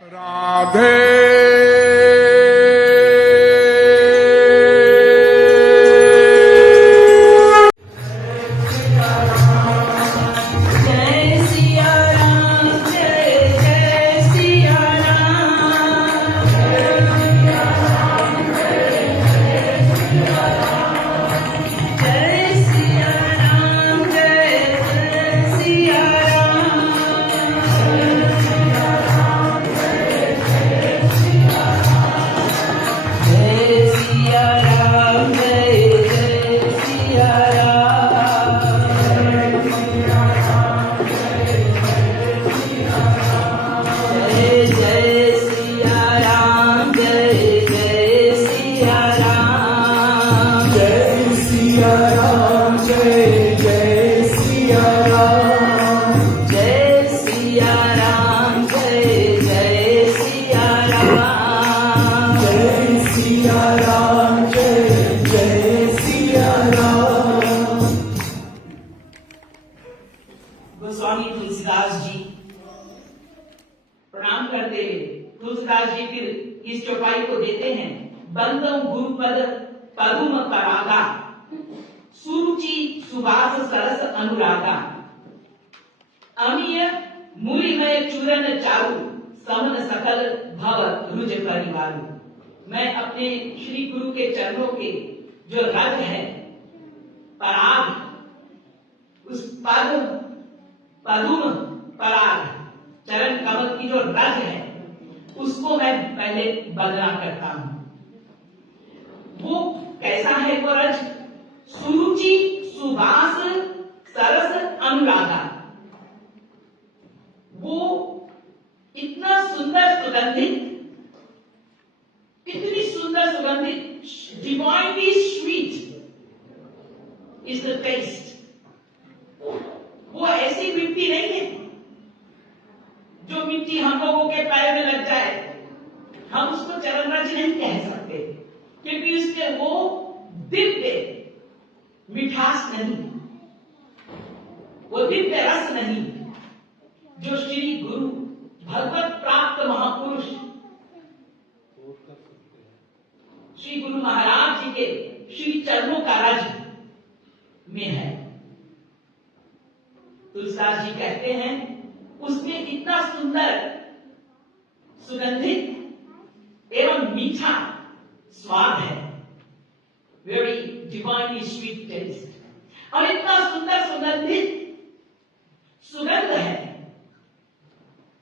राधे जय सिया राम जय जय सिया राम जय सिया राम जय जय सिया राम जय सिया राम जय जय सिया जय जय सिया राम जय जय सिया राम जय सिया राम जय जय सिया राम जय सिया राम जय जय सिया राम जय सिया राम जय जय सिया राम गोस्वामी तुलसीदास जी प्रणाम करते हुए तुलसीदास जी फिर इस चौपाई को देते हैं। बंदम गुरुपद पदुम परागा सुरुचि सुवास सरस अनुरागा अमीय मूलिमय चूरन चारु समन सकल भव रुज परिवारु। मैं अपने श्री गुरु के चरणों के जो रज है पराग उस पदुम पराग चरण कमल की जो रज है उसको मैं पहले बंदना करता हूं। वो कैसा है वो रज? सुरुचि सुवास सरस अनुरागा। वो इतना सुंदर सुगंधित, इतनी सुंदर सुगंधित, divinely sweet is the taste. वो ऐसी मिट्टी नहीं है जो मिट्टी हम लोगों के पैर में लग जाए हम उसको चरण रज नहीं कह सकते, क्योंकि उसमें वो दिव्य मिठास नहीं, वो दिव्य रस नहीं जो श्री गुरु भगवत प्राप्त महापुरुष श्री गुरु महाराज जी के श्री चरणों का रज में है। तुलसीदास जी कहते हैं उसमें इतना सुंदर सुगंधित एवं मीठा स्वाद है, वेरी डिवाइनली स्वीट टेस्ट, और इतना सुंदर सुगंधित सुगंध है,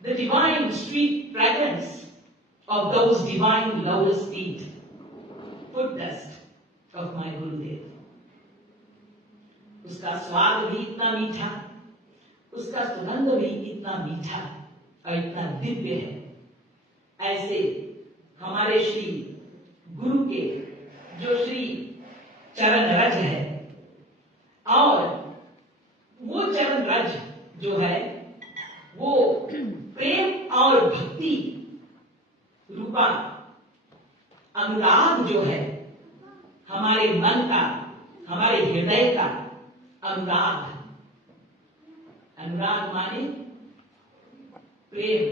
the divine sweet fragrance of those divine lotus feet, foot dust of my गुरुदेव। उसका स्वाद भी इतना मीठा, उसका सुगंध भी इतना मीठा और इतना दिव्य है। ऐसे हमारे श्री गुरु के जो श्री चरण रज है, और वो चरण रज जो है वो प्रेम और भक्ति रूपा अनुराग जो है, हमारे मन का, हमारे हृदय का अनुराग। अनुराग माने प्रेम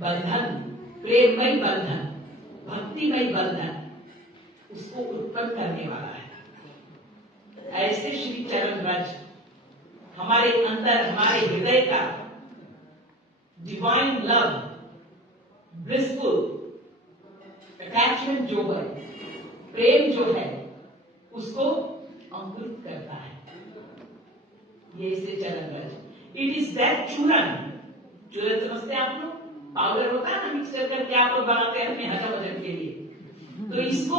बंधन, प्रेममय बंधन, भक्तिमय बंधन, उसको उत्पन्न करने वाला है। ऐसे श्री चरण रज हमारे अंदर, हमारे हृदय का डिवाइन लव, ब्लिसफुल अटैचमेंट जो है, प्रेम जो है, उसको अंकुरित करता है। ये इसे चरण रज। इट इज दैट चूरन। चूरन समझते हैं आप लोग? पाउडर होता है ना, मिक्सचर करके आप लोग बनाते हैं अपने हजम वजन के लिए। तो इसको,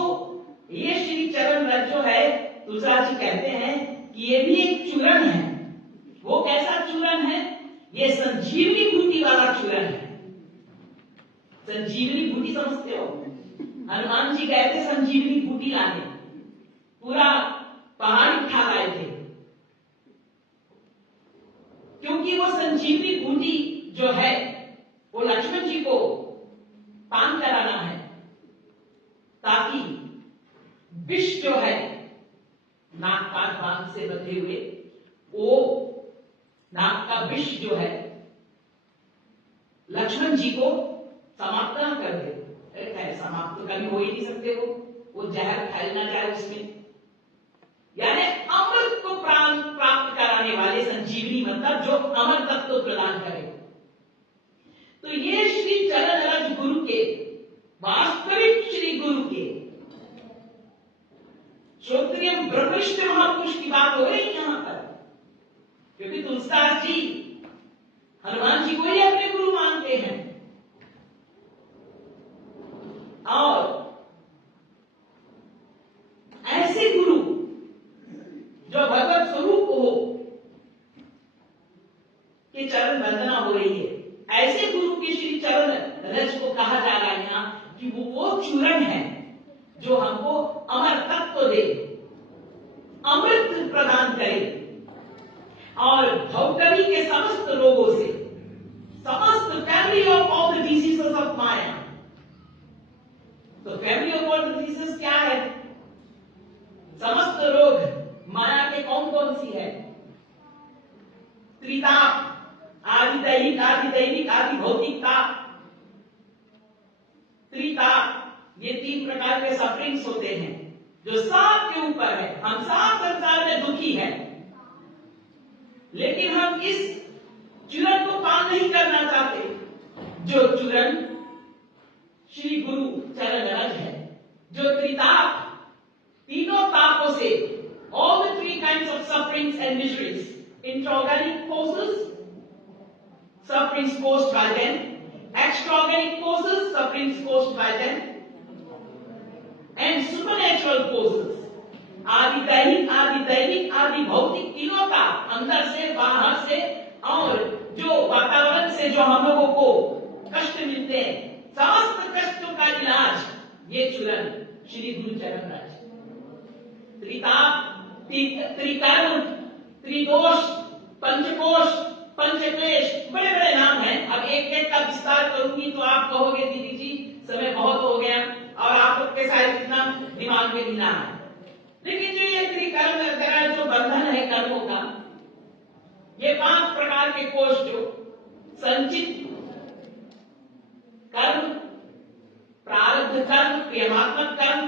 ये श्री चरण रज जो है, तुलसीदास जी कहते हैं कि ये भी एक चूरन है। वो कैसा चूरन है? ये संजीवनी बूटी वाला चूरन है। संजीवनी बूटी समझते हो? हनुमान जी गए थे संजीवनी बूटी लाने, पूरा पहाड़ उठा लाए थे, क्योंकि वो संजीवनी बूटी जो है वो लक्ष्मण जी को पान कराना है, ताकि विष जो है नाग पाश बांध से बंधे हुए, वो नाग का विष जो है लक्ष्मण जी को समाप्त ना कर दे। समाप्त तो कभी हो ही नहीं सकते, वो जहर फैल ना जाए उसमें। यानी अमृत को प्राण प्राप्त कराने वाले संजीवनी, मतलब जो अमर तत्व प्रदान करे। तो ये श्री चरण रज गुरु के, वास्तविक श्री गुरु के, श्रोत्रिय ब्रह्मनिष्ठ महापुरुष की बात हो रही यहां पर, क्योंकि तुलसीदास जी हनुमान जी को ही अपने गुरु मानते हैं। और ऐसे गुरु जो भगवत स्वरूप हो के चरण वंदना हो रही है, ऐसे गुरु के श्री चरण रज को कहा जा रहा है यहां कि वो चूरण है जो हमको अमर तत्व दे, अमृत प्रदान करे और भौकवी के समस्त रोगों से, समस्त family of all the diseases of माया। तो family of all the diseases क्या है? समस्त रोग माया के कौन कौन सी है? त्रिताप, आदि दैहिक, आदि दैविक, आदि भौतिक ताप। त्रिताप, ये 3 प्रकार के सफरिंग्स होते हैं जो सबके ऊपर है। हम सब संसार में दुखी हैं, लेकिन हम इस चूरन को पान नहीं करना चाहते। जो चूरन श्री गुरु चरण रज है, जो त्रिताप, तीनों तापों से, all the 3 kinds of sufferings and miseries, intraorganic forces, sufferings caused by them, extraorganic forces, sufferings caused by them, and supernatural forces, आदि दैहिक, आदि दैविक, आदि भौतिक, तीनों का, अंदर से, बाहर से, और जो वातावरण से जो हम लोगों को कष्ट मिलते हैं, समस्त कष्टों का इलाज ये चूरन श्री गुरु चरण रज। त्रिताप, त्रिकर्म, त्रिदोष, पंचकोश, पंचक्लेश, बड़े बड़े नाम हैं। अब एक एक का विस्तार करूंगी तो आप कहोगे दीदी जी समय बहुत हो गया और आप लोग के शायद इतना दिमाग में भी ना है। लेकिन जो ये त्रिकर्म जो बंधन है कर्मों का, ये 5 प्रकार के कोष जो संचित कर्म, प्रारब्ध कर्म, क्रियात्मक कर्म,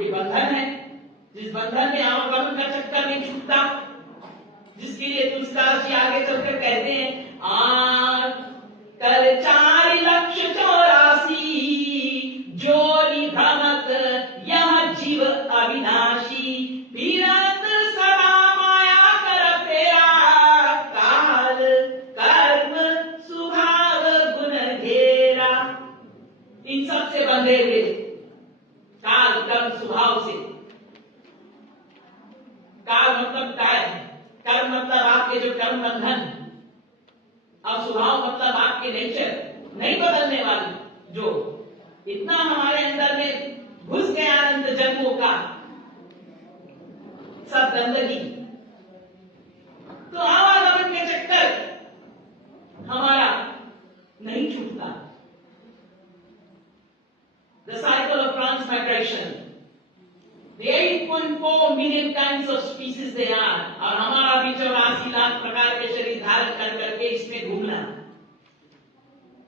ये बंधन है। जिस बंधन में आवागमन का चक्कर नहीं छूटता, जिसके लिए तुलसीदास जी आगे चलकर कहते हैं, कर 4,84,000 जोरी भ्रमत यह जीव अविनाशी, फिरत सदा माया कर फेरा, काल कर्म स्वभाव गुण घेरा। इन सब से बंधे हुए, काल कर्म स्वभाव से। काल मतलब टाइम, कर्म मतलब आपके जो कर्म बंधन, और स्वभाव मतलब आपके नेचर नहीं बदलने वाली, जो इतना हमारे अंदर में घुस गया अनंत जन्मों का सब गंदगी। तो आवागमन के चक्कर हमारा नहीं छूटता। The cycle of transmigration, the 8.4 million kinds of species they are, और हमारा भी 84 लाख प्रकार के शरीर धारण कर करके इसमें घूमना।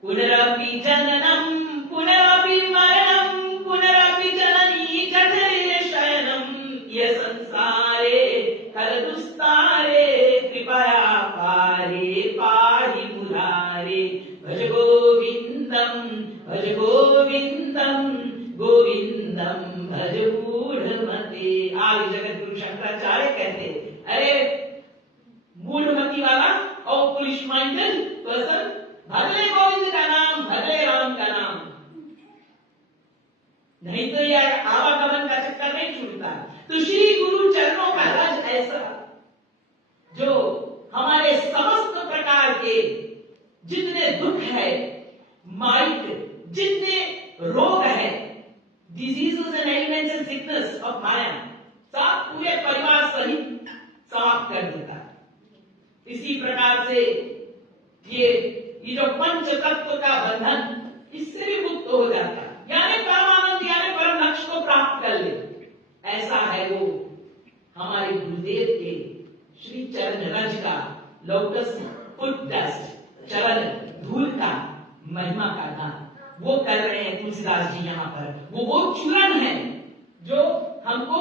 पुनरपि जननम पुनरपि मरणम पुनरपि जननी जठरे शयनम, ये संसारे कल दुस्तारे कृपया पारे पाहि मुरारे, भज गोविंदम भज गोविंदम गोविंदम भज मूढ़मते। आदि जगत गुरु शंकराचार्य कहते, अरे मूढ़मती वाला और पुलिस माइंडेड पर्सन, भजले गोविंद का नाम, भजले राम का नाम, नहीं तो यह आवागमन का चक्कर नहीं छूटता। तो श्री गुरु चरणों का रज ऐसा जो हमारे समस्त प्रकार के जितने दुख है, माइट, जितने रोग है, diseases and elements and sickness of माया, सब पूरे परिवार सहित समाप्त कर देता है। इसी प्रकार से ये जो पंच तत्व का बंधन, इससे भी मुक्त हो जाता है, यानी परमानंद यानी परम लक्ष्य को प्राप्त कर ले। ऐसा है वो हमारे गुरुदेव के श्री चरण रज का लोटस फुट डस्ट, चरण धूल का वो कर रहे हैं तुलसीदास जी यहाँ पर। वो चूरन है जो हमको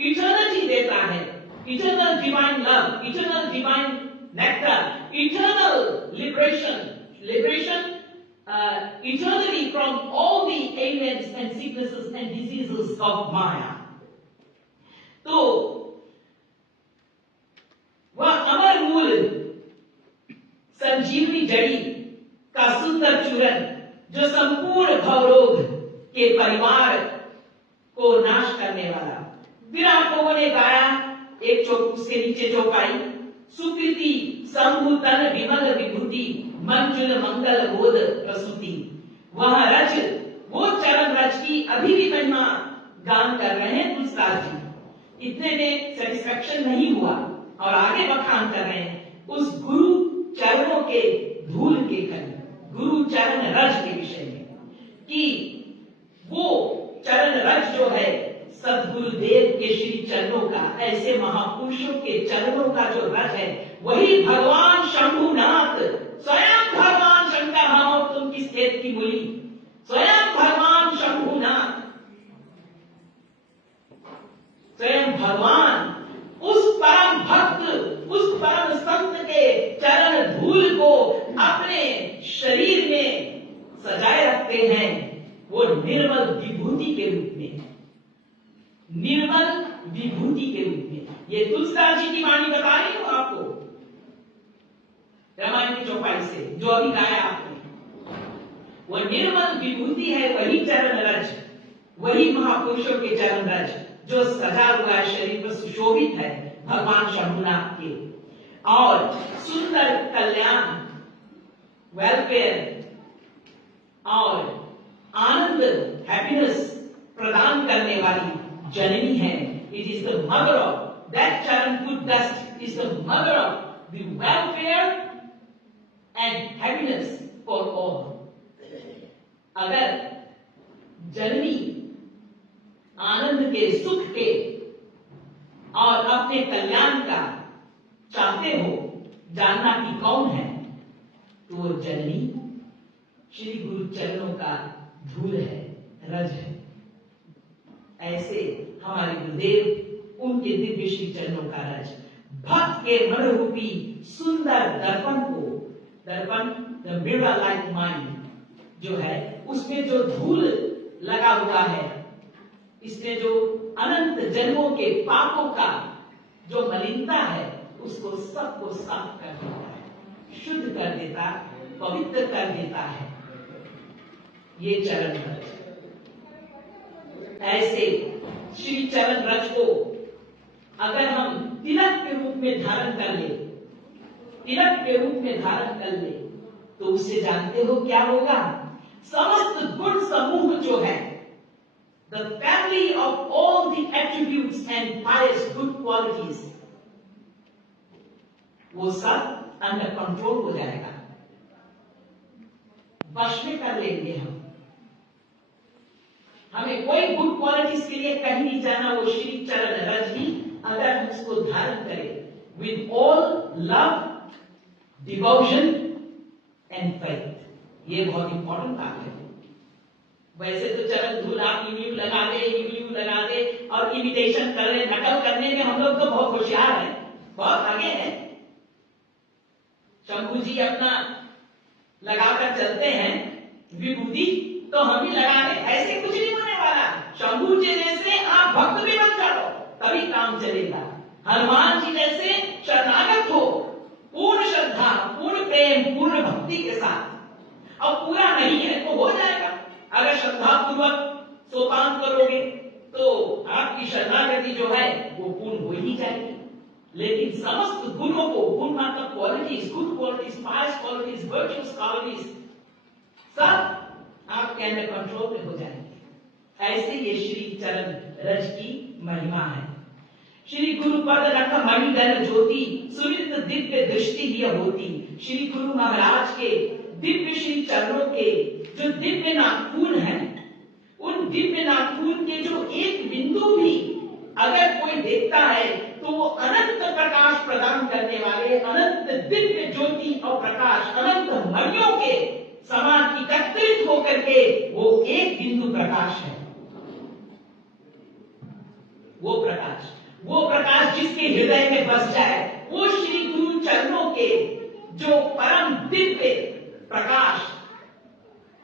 इटर्निटी देता है, eternal divine love, eternal divine nectar, eternal liberation eternally from all the ailments and sicknesses and diseases of Maya. तो वह अमर मूल संजीवनी जड़ी का सुंदर चूरन जो संपूर्ण भवरोग के परिवार को नाश करने वाला। फिर आप लोगों ने गाया एक चौक, उसके नीचे चौपाई, सुकृति संभूतन विमल विभूति मंजुल मंगल बोध प्रसूति। वह रच, वो चरण रच की अभी भी महिमा गान कर रहे हैं तुलसीदास जी। इतने में सेटिस्फेक्शन नहीं हुआ और आगे बखान कर रहे हैं उस गुरु चरणों के धूल के खंड, गुरु चरण रज के विषय में, कि वो चरण रज जो है सदगुरुदेव के श्री चरणों का, ऐसे महापुरुषों के चरणों का जो रज है, वही भगवान शंभुनाथ, स्वयं भगवान शंकर, हम और तुम किस खेत की मूली, स्वयं भगवान शंभुनाथ, स्वयं भगवान उस परम भक्त, उस परम संत के चरण धूल को अपने शरीर में सजाए रखते हैं। वो निर्मल विभूति के रूप में, निर्मल विभूति के रूप में। ये तुलसीदास जी की वाणी बता रही हूं आपको रामायण की चौपाई से, जो अभी गाया आपने। वो निर्मल विभूति है, वही चरण रज, वही महापुरुषों के चरण रज जो सजा हुआ है, शरीर पर सुशोभित है भगवान शंभुनाथ के, और सुंदर कल्याण, वेलफेयर और आनंद, हैप्पीनेस प्रदान करने वाली जननी है। It is the mother of that चरण good dust, is the mother of the welfare and happiness for all. अगर जननी आनंद के, सुख के और अपने कल्याण का चाहते हो जानना कि कौन है, तो वो जननी श्री गुरु चरणों का धूल है, रज है। ऐसे हमारे गुरुदेव, उनके दिव्य श्री चरणों का रज, भक्त के मन रूपी सुंदर दर्पण को, दर्पण द मिरर लाइक माइंड जो है, उसमें जो धूल लगा हुआ है, इसमें जो अनंत जन्मों के पापों का जो मलिनता है, उसको सबको साफ कर देता है, शुद्ध कर देता, पवित्र कर देता है ये चरण रज। ऐसे श्री चरण रज को अगर हम तिलक के रूप में धारण कर ले, तिलक के रूप में धारण कर ले, तो उससे जानते हो क्या होगा? समस्त गुण समूह जो है, the family of all the attributes and pious good qualities, वो सब अंडर कंट्रोल हो जाएगा, वश में कर लेंगे हम। हमें कोई गुड क्वालिटीज के लिए कहीं नहीं जाना, वो श्री चरण रज ही अगर हम उसको धारण करें with all love, devotion and faith, ये बहुत इंपॉर्टेंट बात है। वैसे तो चरण धूल आप यूं लगा दे और इमिटेशन कर रहे, नकल करने में हम लोग तो बहुत होशियार हैं, बहुत आगे हैं। शंभू जी अपना लगाकर चलते हैं विभूति, तो हम भी लगा ले, ऐसे कुछ नहीं होने वाला। शंभू जी जैसे आप भक्त भी बन जाओ तभी काम चलेगा। हनुमान जी जैसे शरणागत हो, पूर्ण श्रद्धा, पूर्ण प्रेम, पूर्ण भक्ति के साथ, और पूरा नहीं है तो हो जाएगा। अगर श्रद्धा पूर्वक सोपान करोगे तो आपकी शरणागति जो है वो पूर्ण हो ही जाएगी। लेकिन समस्त गुणों को, गुण मतलब क्वालिटीज, गुड क्वालिटीज, पायस क्वालिटीज, वर्चुअस क्वालिटीज, सब आपके अंदर कंट्रोल में हो जाएंगे। ऐसे ये श्री चरण रज की महिमा है। श्री गुरु पद रख मणिगण ज्योति, सुमित दिव्य दृष्टि ही होती। श्री गुरु महाराज के दिव्य श्री चरणों के जो दिव्य नाखून हैं, उन दिव्य नाखून के जो एक बिंदु भी अगर कोई देखता है तो वो अनंत प्रकाश प्रदान करने वाले, अनंत दिव्य ज्योति और प्रकाश, अनंत मणियों के समान एकत्रित होकर के जिसके हृदय में बस जाए, वो श्री गुरु चरणों के जो परम दिव्य प्रकाश,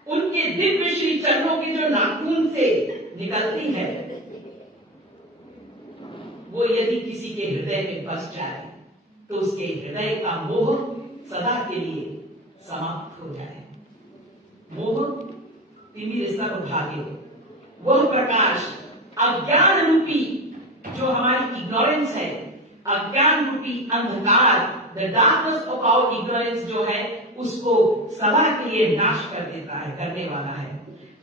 उनके दिव्य श्री चरणों के जो नाखून से निकलती है, वो यदि किसी के हृदय में बस जाए तो उसके हृदय का मोह सदा के लिए समाप्त हो जाए। मोह तिमिर सब भागे, वह प्रकाश अज्ञान रूपी जो हमारी इग्नोरेंस है, अज्ञान रूपी अंधकार, the darkness of our ignorance जो है, उसको सदा के लिए नाश कर देता है, करने वाला है।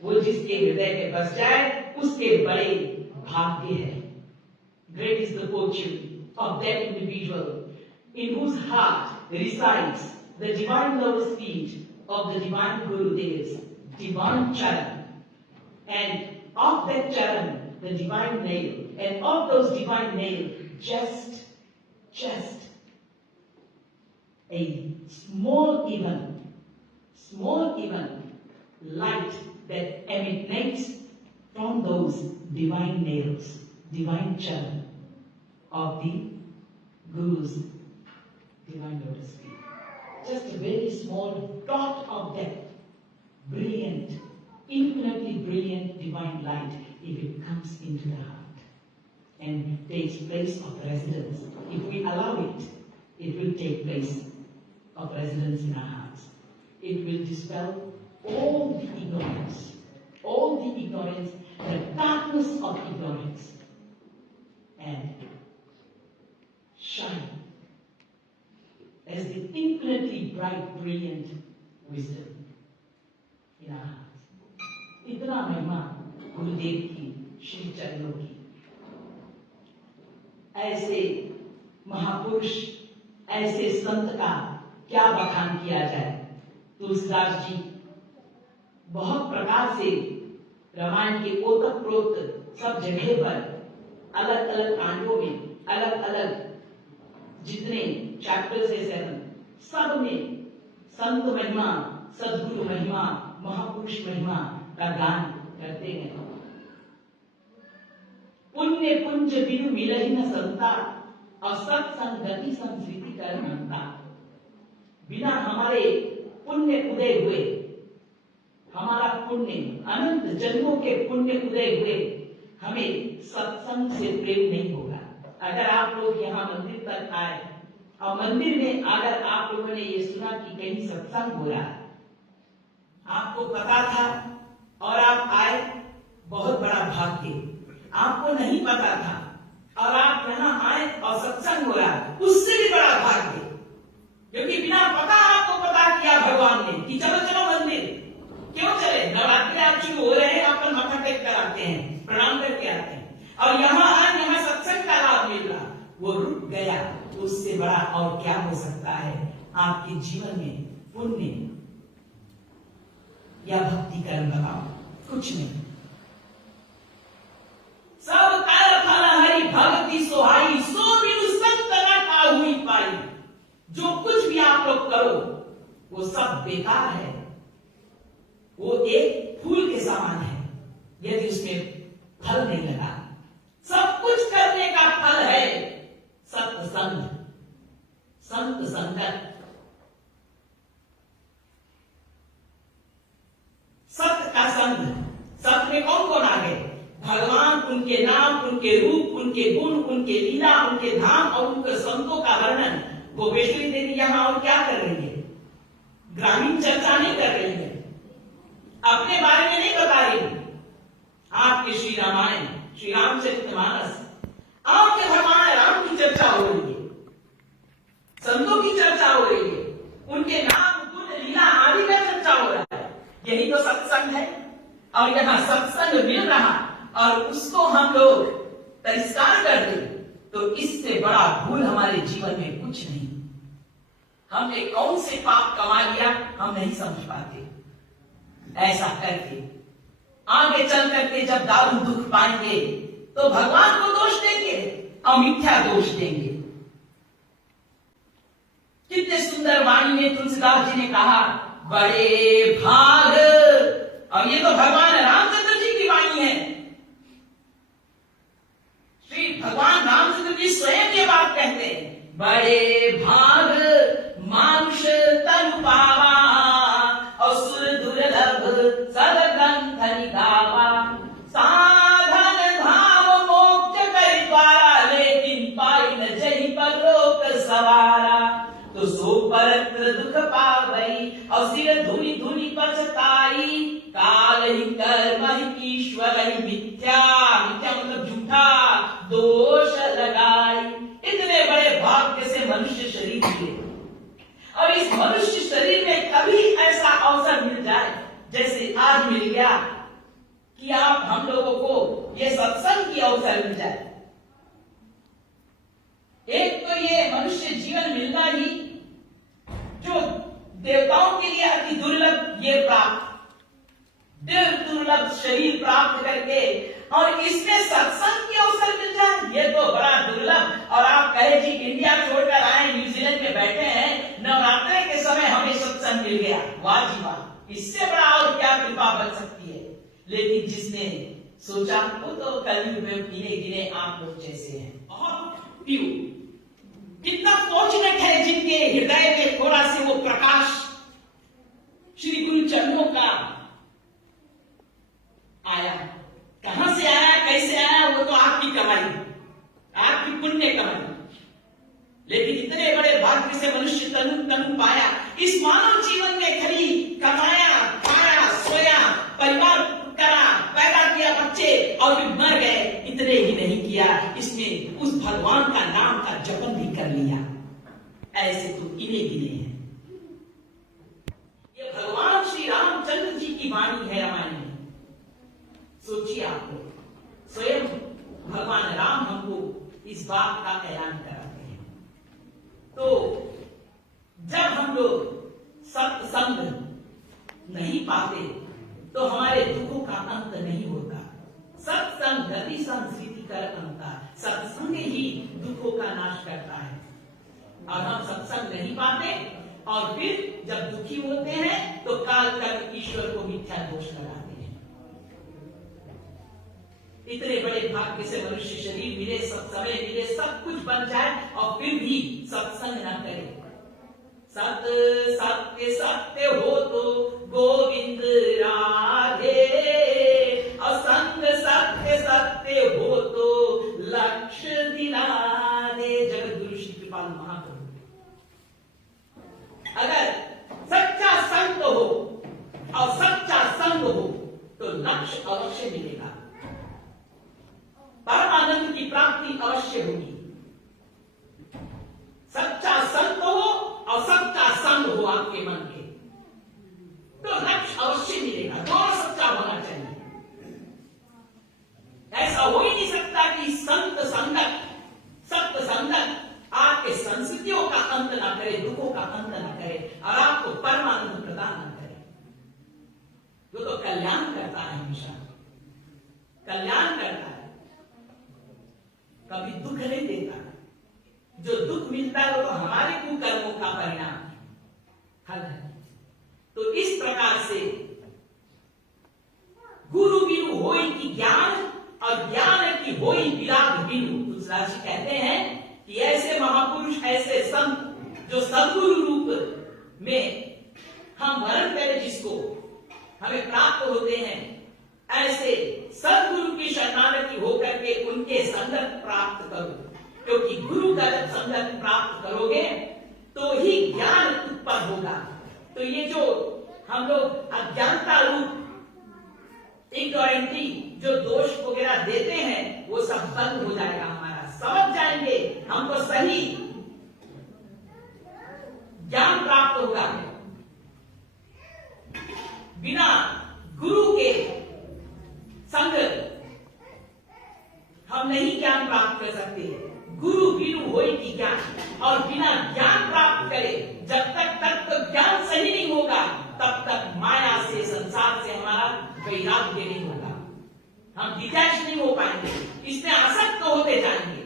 वो जिसके हृदय में बस जाए उसके बड़े भाग्य है। Great is the fortune of that individual in whose heart resides the divine lotus feet of the divine Gurudev's divine charan, and of that charan the divine nail, and of those divine nail just a small even light that emanates from those divine nails, divine charan of the Guru's divine lotus feet. Just a very small dot of that brilliant, infinitely brilliant divine light, if it comes into the heart and takes place of residence, if we allow it, it will take place of residence in our hearts. It will dispel all the ignorance, the darkness of ignorance, and shine as the infinitely bright, brilliant wisdom in our hearts. इतना महिमा गुरुदेव की श्री चरणों की। ऐसे महापुरुष, ऐसे संत का क्या बखान किया जाए। तुलसीदास जी बहुत प्रकार से रामायण के ओतक प्रोत सब जगह पर अलग अलग कांडों में, अलग अलग जितने चैप्टर्स है 7, सब में संत महिमा, सदगुरु महिमा, महापुरुष महिमा का गान करते हैं। पुण्य पुंज बिनु मिलहि न संता, और सत्संगति संस्कृति कर मनता। बिना हमारे पुण्य उदय हुए, हमारा पुण्य अनंत जन्मों के पुण्य उदय हुए, हमें सत्संग से प्रेम नहीं होगा। अगर आप लोग यहाँ मंदिर तक आए और मंदिर में अगर आप लोगों ने ये सुना कि कहीं सत्संग हो रहा है, आपको पता था और आप आए, बहुत बड़ा भाग्य। आपको नहीं पता था और आप यहाँ आए और सत्संग हो रहा है, उससे भी बड़ा भाग्य। क्योंकि बिना पता आपको पता किया भगवान ने कि चलो चलो मंदिर। क्यों चले? नवरात्रि आज शुरू हो रहे हैं, अपन मत्था टेक कर आते हैं, प्रणाम करके आते हैं, और यहाँ आए, यहाँ सत्संग का लाभ मिल रहा, वो रुक गया, तो उससे बड़ा और क्या हो सकता है आपके जीवन में? पुण्य या भक्ति कर्म बताओ, कुछ नहीं। सब कर फल हरि भक्ति सोहाई, सो बिनु संत न काहुई पाई। जो कुछ भी आप लोग करो वो सब बेकार है, वो एक फूल के समान है यदि उसमें फल नहीं लगा। सब कुछ करने का फल है सत्संग, संत संगत। सत्य का संग, सत्य में कौन कौन आ गए? भगवान, उनके नाम, उनके रूप, उनके गुण, उनके लीला, उनके धाम और उनके संतों का वर्णन। वो वैष्णवी देवी यहाँ और क्या कर रही है? ग्रामीण चर्चा नहीं कर रही है, अपने बारे में नहीं बता रही। आपके श्री रामायण, श्री रामचरितमानस, आपके भगवान राम की चर्चा हो रही है, संतों की चर्चा हो रही है, उनके नाम, गुण, लीला आदि का चर्चा हो रहा है। यही तो सत्संग है। और यहाँ सत्संग मिल रहा और उसको हम लोग तिरस्कार कर दें, तो इससे बड़ा भूल हमारे जीवन में कुछ नहीं। हमने कौन से पाप कमा लिया हम नहीं समझ पाते। ऐसा करके आगे चल करके जब दारू दुख पाएंगे तो भगवान को दोष देंगे और मिथ्या दोष देंगे। कितने सुंदर वाणी में तुलसीदास जी ने कहा, बड़े भाग, और ये तो भगवान रामचंद्र जी की वाणी है। श्री भगवान रामचंद्र जी स्वयं ये काल ही कर्म ही ईश्वर ही मिथ्या, मिथ्या मतलब झूठा, दोष लगाई। इतने बड़े भाग्य से मनुष्य शरीर मिले, और इस मनुष्य शरीर में कभी ऐसा अवसर मिल जाए जैसे आज मिल गया कि आप हम लोगों को ये सत्संग की अवसर मिल जाए। एक तो ये मनुष्य जीवन मिलना ही जो देवताओं के लिए अति दुर्लभ, ये प्राप्त दुर्लभ शरीर प्राप्त करके और इसमें सत्संग की अवसर मिल जाए, ये तो बड़ा दुर्लभ। और आप कहे जी इंडिया छोड़कर आए, न्यूजीलैंड में बैठे हैं, नवरात्रे के समय हमें सत्संग मिल गया, वाह जी वाह, इससे बड़ा और क्या कृपा बन सकती है। लेकिन जिसने सोचा वो तो कलयुग में गिने गिने आप लोग जैसे हैं, बहुत प्यू। कितना फॉर्चुनेट है जिनके हृदय में थोड़ा से वो प्रकाश श्री गुरु चरणों का आया। कहां से आया, कैसे आया, वो तो आपकी कमाई, आपकी पुण्य कमाई। लेकिन इतने बड़े भाग्य से मनुष्य तनु पाया। इस मानव जीवन में खरी कमाया, खाया, सोया, परिवार करा, पैदा किया बच्चे और फिर मर गए, इतने ही नहीं किया, इसमें उस भगवान का नाम का जपन भी कर लिया। ऐसे तो गिने गिने हैं। ये भगवान श्री रामचंद्र जी की वाणी है रामायण में। सोचिए आप लोग, स्वयं भगवान राम हमको इस बात का ऐलान कराते हैं। तो जब हम लोग सत्संग नहीं पाते तो हमारे दुखों का अंत नहीं होता। सत्संग गति संस्कृति कर अंता, सत्संग ही दुखों का नाश करता है। और हम सत्संग नहीं पाते और फिर जब दुखी होते हैं तो काल कर्म ईश्वर को मिथ्या दोष लगाते हैं। इतने बड़े भाग्य से मनुष्य शरीर मिले, सब समय मिले, सब कुछ बन जाए और फिर भी सत्संग न करे। सत्य सत्य सत्य हो तो गोविंद राधे, असंग सत्य सत्य हो तो लक्ष्य दिलाने। जगत गुरु श्री कृपाल महाप्रभु। अगर सच्चा संत हो और सच्चा संग हो तो लक्ष्य अवश्य मिलेगा, परमानंद की प्राप्ति अवश्य होगी। सच्चा संत हो और सच्चा संग हो आपके मन के तो लक्ष्य अवश्य मिलेगा। दोनों सच्चा होना चाहिए। ऐसा हो ही नहीं सकता कि संत संगत, सत्य संगत आपके संस्कृतियों का अंत ना करे, दुखों का अंत ना करे और आपको परमानंद प्रदान ना करे। वो तो कल्याण करता है, हमेशा कल्याण करता है, कभी दुख नहीं देता। जो दुख मिलता है वो तो हमारे कुकर्मों का परिणाम फल है। तो इस प्रकार से गुरु बिनु होई की ज्ञान और ज्ञान की होई विराग बिनु। तुलसीदास जी कहते हैं कि ऐसे महापुरुष, ऐसे संत जो सद्गुरु रूप में हम वर्ण करें, जिसको हमें प्राप्त होते हैं, ऐसे सद्गुरु की शरणागति होकर के उनके संगत प्राप्त करो। क्योंकि गुरु का जब संगत प्राप्त करोगे तो ही ज्ञान उत्पन्न होगा। तो ये जो हम लोग अज्ञानता रूप इग्नोरेंटली जो दोष वगैरह देते हैं वो सब बंद हो जाएगा हमारा। समझ जाएंगे, हमको सही ज्ञान प्राप्त होगा। बिना गुरु के संग हम नहीं ज्ञान प्राप्त कर सकते। गुरु बिनु होई की ज्ञान, और बिना ज्ञान प्राप्त करे तक तो ज्ञान सही नहीं होगा, तब तक माया से, संसार से हमारा वैराग्य नहीं होगा। हम डिटैच नहीं हो पाएंगे, इसमें आसक्त होते जाएंगे।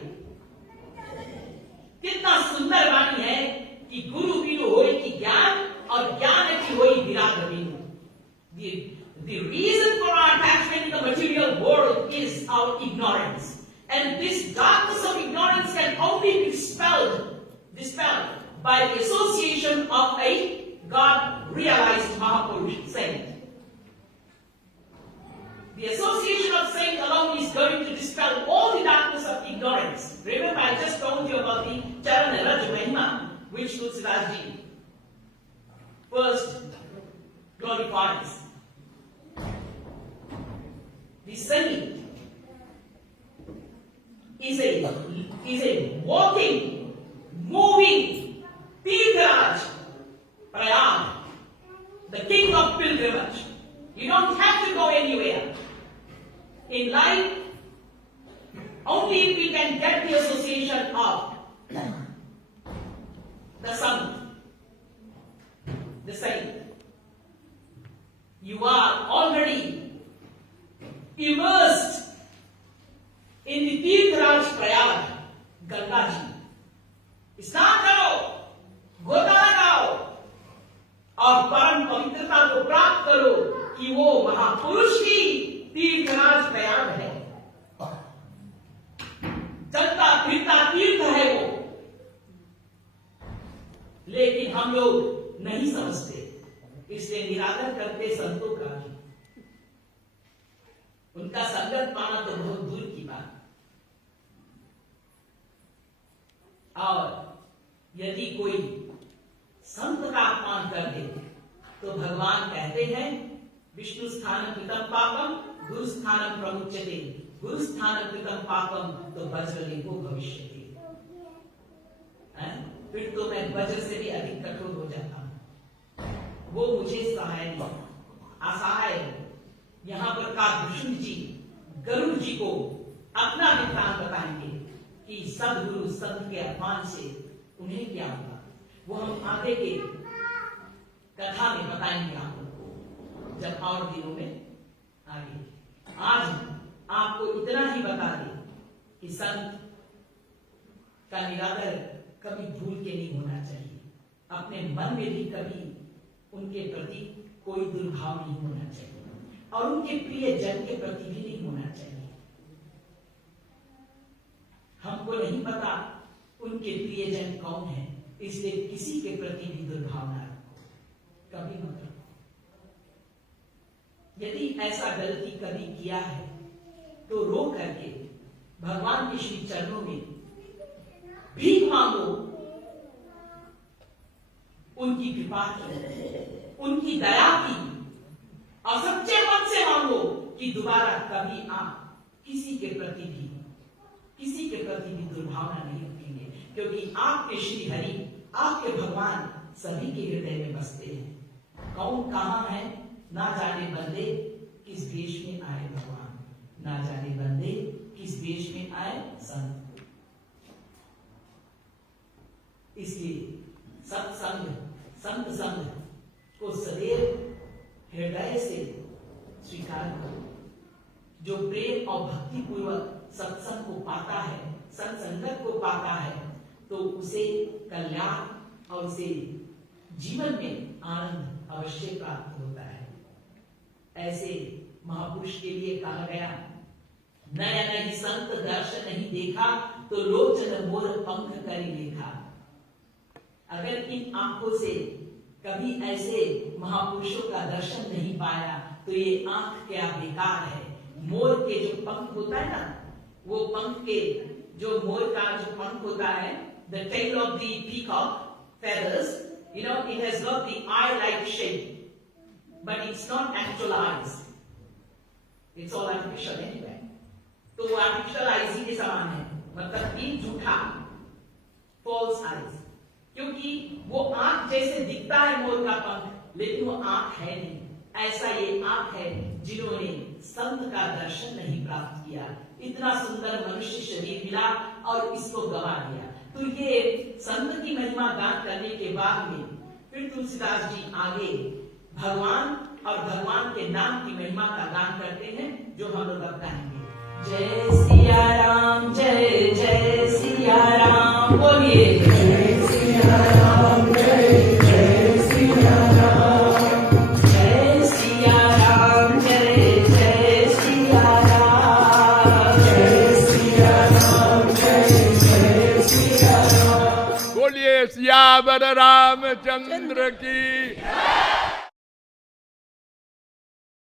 कितना सुंदर वाणी है कि गुरु बिनु होई की ज्ञान और ज्ञान की होई विराग बिनु। The reason for our attachment in the material world is our ignorance. And this darkness of ignorance can only be dispelled by the association of a God-realized Mahapurush saint. The association of saint alone is going to dispel all the darkness of ignorance. Remember, I just told you about the Charan Raj Mahima, which Tulsidas Ji first glorifies. saint is a walking, moving Tirtharaj, Prayag, the king of pilgrimage. You don't have to go anywhere. In life, only if we can get the association of the sun, the saint. You are already immersed in the Tirtharaj Prayag, Ganga जी. स्नान करो, गोता लगाओ और परम पवित्रता को प्राप्त करो कि वो महापुरुष की तीर्थराज प्रयाग है. चलता फिरता तीर्थ है वो. लेकिन हम लोग नहीं समझते, इसलिए निरादर करते संतों का भी. उनका संगत पाना तो बहुत दूर की बात. और यदि कोई संत का अपमान कर दे तो भगवान कहते हैं विष्णु स्थानम कृतम पापम गुरु स्थानम प्रमुच्यते. गुरु स्थानम कृतम पापम तो वज्रलिंगो भविष्यति. फिर तो मैं वज्र से भी अधिक कठोर हो जाता हूं. वो मुझे सहाय नहीं, असहाय. यहां पर काकभूषण जी गरुड़ जी को अपना वृत्तांत बताएंगे कि सदगुरु संत के अपमान से उन्हें क्या हुआ. वो हम आगे के कथा में बताएंगे आप लोगों, जब और दिनों में आगे. आज आपको इतना ही बता दें कि संत का निरादर कभी भूल के नहीं होना चाहिए. अपने मन में भी कभी उनके प्रति कोई दुर्भाव नहीं होना चाहिए और उनके प्रिय जन के प्रति भी नहीं होना चाहिए. हमको नहीं पता उनके प्रियजन कौन है, इसलिए किसी के प्रति भी दुर्भावना कभी मत रखो. यदि ऐसा गलती कभी किया है तो रो करके भगवान के श्री चरणों में भीख मांगो, उनकी कृपा की, उनकी दया की, और सच्चे मन से मांगो कि दोबारा कभी आप किसी के प्रति भी दुर्भावना नहीं रखेंगे. क्योंकि आपके श्री हरि, आपके भगवान सभी के हृदय में बसते हैं. कौन कहां है ना जाने बंदे किस देश में आए भगवान, ना जाने बंदे किस देश में आए संत. इसलिए सत्संग, संत संग को सदैव हृदय से स्वीकार करो. जो प्रेम और भक्ति पूर्वक सत्संग को पाता है, सत्संगत को पाता है, तो उसे कल्याण और उसे जीवन में आनंद अवश्य प्राप्त होता है. ऐसे महापुरुष के लिए कहा गया, नया नहीं संत दर्शन नहीं देखा तो लोचन मोर पंख करी देखा. अगर इन आंखों से कभी ऐसे महापुरुषों का दर्शन नहीं पाया तो ये आंख क्या बेकार है. मोर के जो पंख होता है ना, वो पंख के जो मोर का जो पंख होता है, the tail of the peacock feathers, you know, it has got the eye-like shape, but it's not actual eyes. It's all artificial anyway. तो वो artificial eyes ही के समान है, मतलब कि झूठा, false eyes. क्योंकि वो आंख जैसे दिखता है मोर का पंख, लेकिन वो आंख है नहीं. ऐसा ये आंख है जिन्होंने संत का दर्शन नहीं प्राप्त किया. इतना सुंदर मनुष्य शरीर मिला और इसको गवा दिया. तो ये संत की महिमा गान करने के बाद में फिर तुलसीदास जी आगे भगवान और भगवान के नाम की महिमा का गान करते हैं, जो हम लोग अब गाएंगे. जय सिया राम, जय जय सिया राम. बोलिए जय सिया राम, जय जय सिया राम. जय सिया राम, जय जय सिया राम. जय सिया राम, जय जय सिया राम. बोलिए सियावर रामचंद्र की.